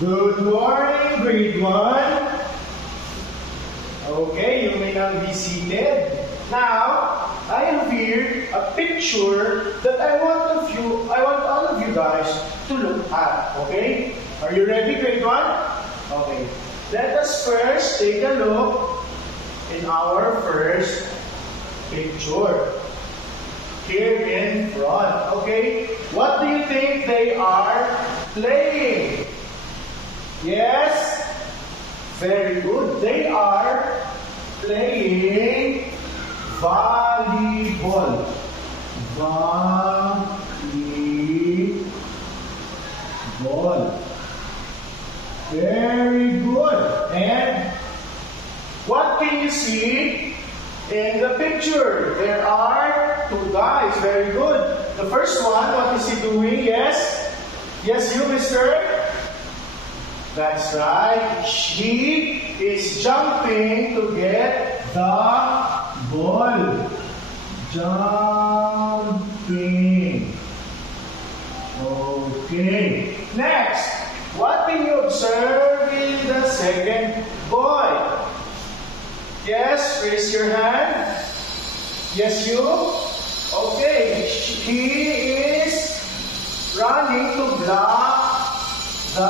Good morning, grade 1. Okay, you may now be seated. Now, I have here a picture that I want all of you guys to look at. Okay? Are you ready, grade 1? Okay. Let us first take a look in our first picture. Here in front. Okay? What do you think they are playing? Yes? Very good. They are playing volleyball. Volleyball. Very good. And what can you see in the picture? There are two guys. Very good. The first one, what is he doing? Yes? Yes, you, mister? That's right. He is jumping to get the ball. Jumping. Okay. Next, what can you observe in the second boy? Yes, raise your hand. Yes, you? Okay. He is running to block the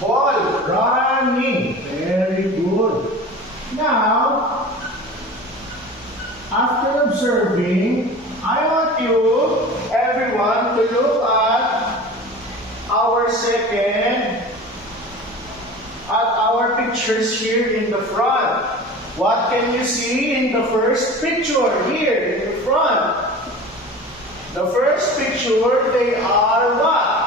ball. Running. Very good. Now, after observing, I want you, everyone, to look at our pictures here in the front. What can you see in the first picture here in the front? The first picture, they are what?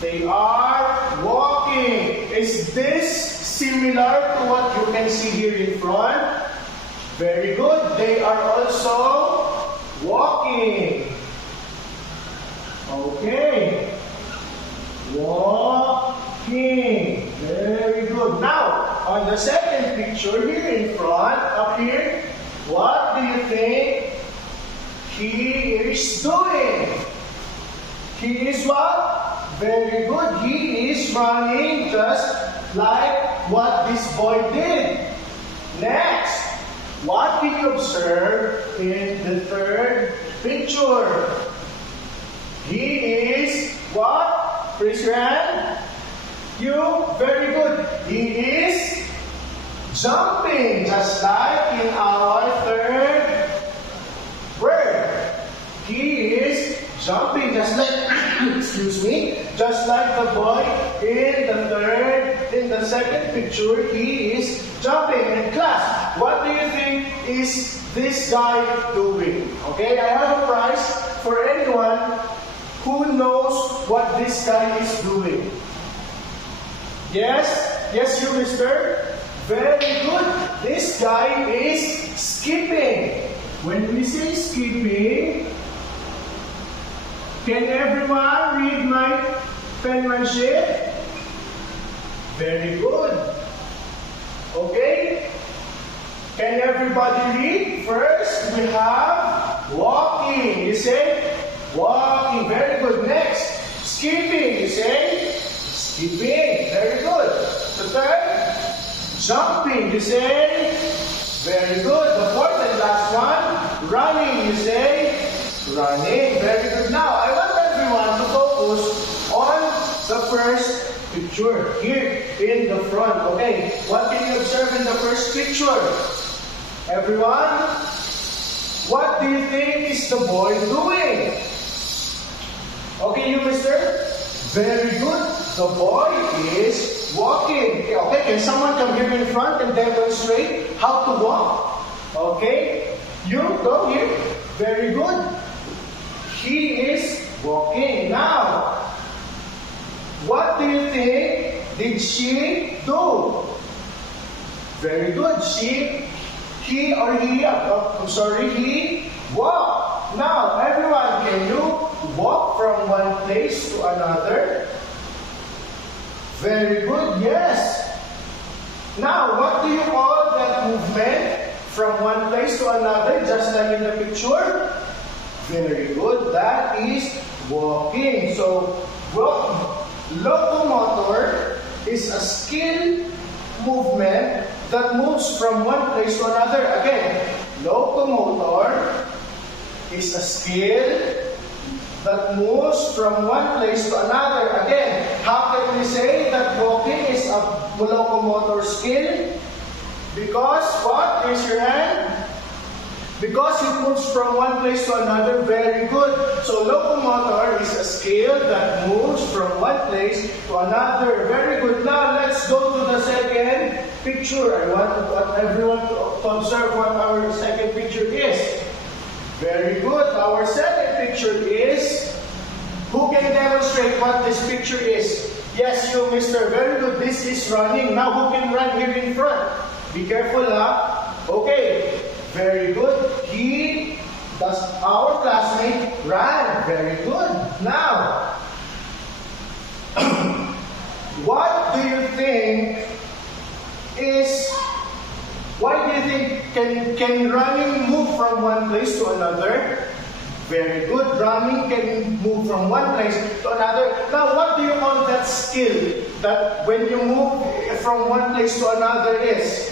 They are walking. Is this similar to what you can see here in front? Very good. They are also walking. Okay. Walking. Very good. Now, on the second picture here in front, up here, what do you think he is doing? He is what? Very good. He is running just like what this boy did. Next, what can you observe in the third picture? He is what? Raise your hand. You, very good. He is jumping just like in our third bird. He is jumping just like, just like the boy in the second picture, he is jumping. In class, what do you think is this guy doing? Okay, I have a prize for anyone who knows what this guy is doing. Yes? Yes, you, mister? Very good. This guy is skipping. When we say skipping, can everyone read my penmanship? Very good. Okay? Can everybody read? First, we have walking. You say? Walking. Very good. Next, skipping. You say? Skipping. Very good. The third, jumping. You say? Very good. The fourth and last one, running. You say? Running. Very good. Now, I want everyone to focus on the first picture here in the front. Okay, what can you observe in the first picture? Everyone, what do you think is the boy doing? Okay, you, mister? Very good. The boy is walking. Okay, can someone come here in front and demonstrate how to walk? Okay, you go here. Very good. He is walking. Now, what do you think did she do? Very good. He walked. Now, everyone, can you walk from one place to another? Very good. Yes. Now, what do you call that movement from one place to another, just like in the picture? Very good. That is walking. So, Locomotor is a skill movement that moves from one place to another. Again, locomotor is a skill that moves from one place to another. Again, how can we say that walking is a locomotor skill? Because what? Raise your hand. Because it moves from one place to another. Very good. So locomotor is a skill that moves from one place to another. Very good. Now let's go to the second picture. I want everyone to observe what our second picture is. Very good. Our second picture is, who can demonstrate what this picture is? Yes, you, mister. Very good. This is running. Now, who can run here in front? Be careful, huh? Okay. Very good. He, does our classmate, ran. Very good. Now, what do you think is, why do you think can running move from one place to another? Very good. Running can move from one place to another. Now, what do you call that skill that when you move from one place to another is?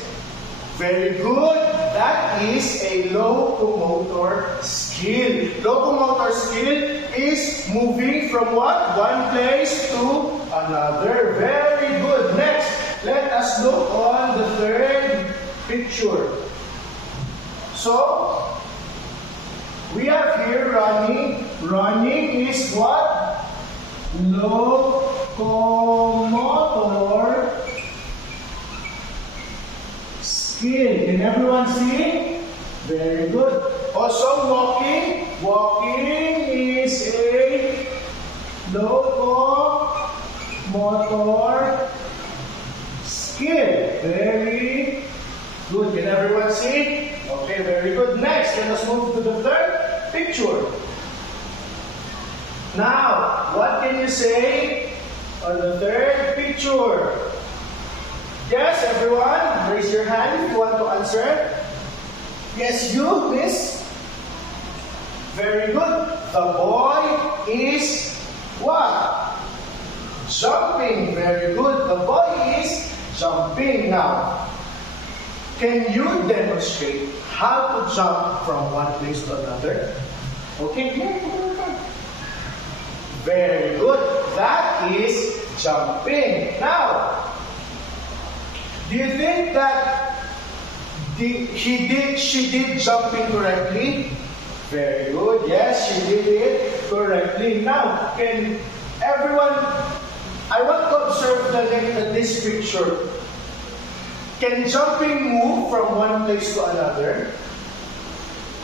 Very good. That is a locomotor skill. Locomotor skill is moving from what? One place to another. Very good. Next, let us look on the third picture. So, we have here running. Running is what? Locomotor skill. Can everyone see? Very good. Also walking. Walking is a locomotor skill. Very good. Can everyone see? Okay, very good. Next, let us move to the third picture. Now, what can you say on the third picture? Yes, everyone, raise your hand if you want to answer. Yes, you, miss. Very good. The boy is what? Jumping. Very good. The boy is jumping. Now, can you demonstrate how to jump from one place to another? Okay, very good. That is jumping. Now, do you think that she did jumping correctly? Very good. Yes, she did it correctly. Now, can everyone, I want to observe this picture. Can jumping move from one place to another?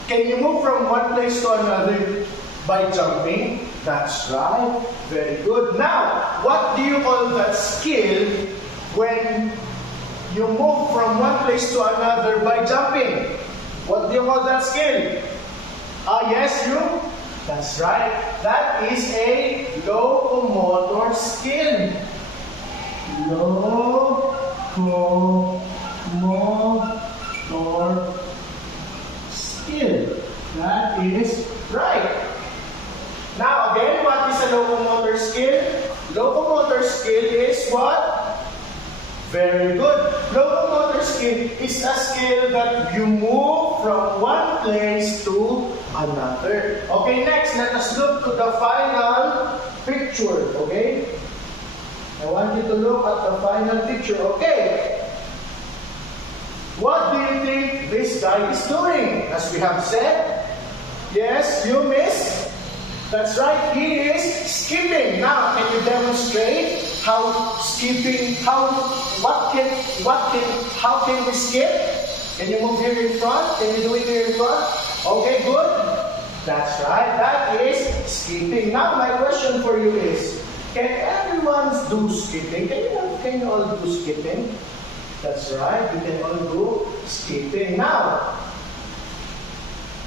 Can you move from one place to another by jumping? That's right. Very good. Now, what do you call that skill when you move from one place to another by jumping? What do you call that skill? Yes, you? That's right. That is a locomotor skill. Locomotor skill. That is right. Now again, what is a locomotor skill? Locomotor skill is what? Very good. Locomotor skill is a skill that you move from one place to another. Okay, next, let us look to the final picture. Okay? I want you to look at the final picture. Okay. What do you think this guy is doing? As we have said, yes, you miss. That's right, he is skipping. Now, can you demonstrate how skipping, how can we skip? Can you move here in front? Can you do it here in front? Okay, good. That's right, that is skipping. Now, my question for you is, can everyone do skipping? Can you all do skipping? That's right, you can all do skipping. Now,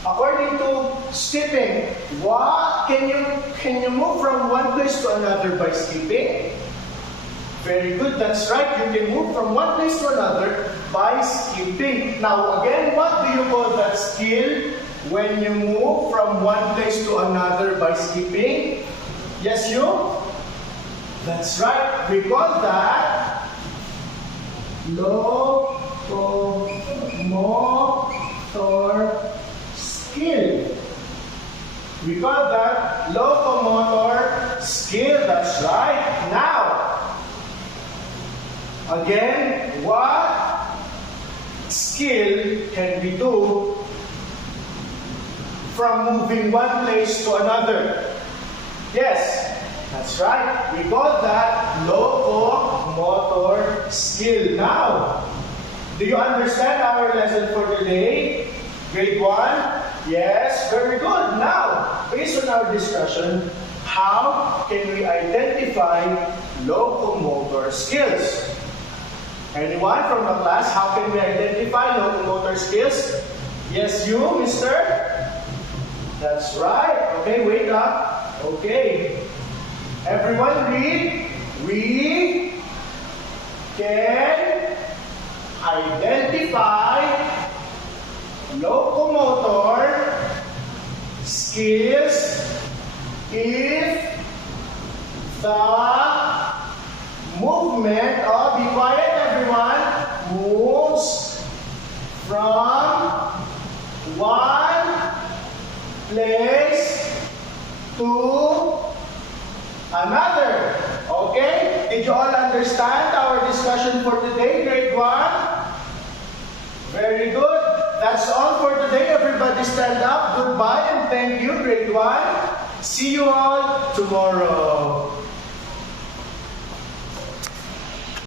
according to skipping, what can you move from one place to another by skipping? Very good, that's right. You can move from one place to another by skipping. Now again, what do you call that skill when you move from one place to another by skipping? Yes, you? That's right. We call that locomotor skill. We call that locomotor skill. That's right. Now, again, what skill can we do from moving one place to another? Yes, that's right. We call that locomotor skill. Now, do you understand our lesson for today? Grade 1? Yes, very good. Now, based on our discussion, how can we identify locomotor skills? Anyone from the class, how can we identify locomotor skills? Yes, you, mister? That's right. Okay, wake up. Okay. Everyone read. We can identify locomotor skills if the movement, be quiet everyone, moves from one place to another. Okay? Did you all understand our discussion for today, grade 1? Very good. That's all for today. Everybody stand up. Goodbye and thank you, grade 1. See you all tomorrow.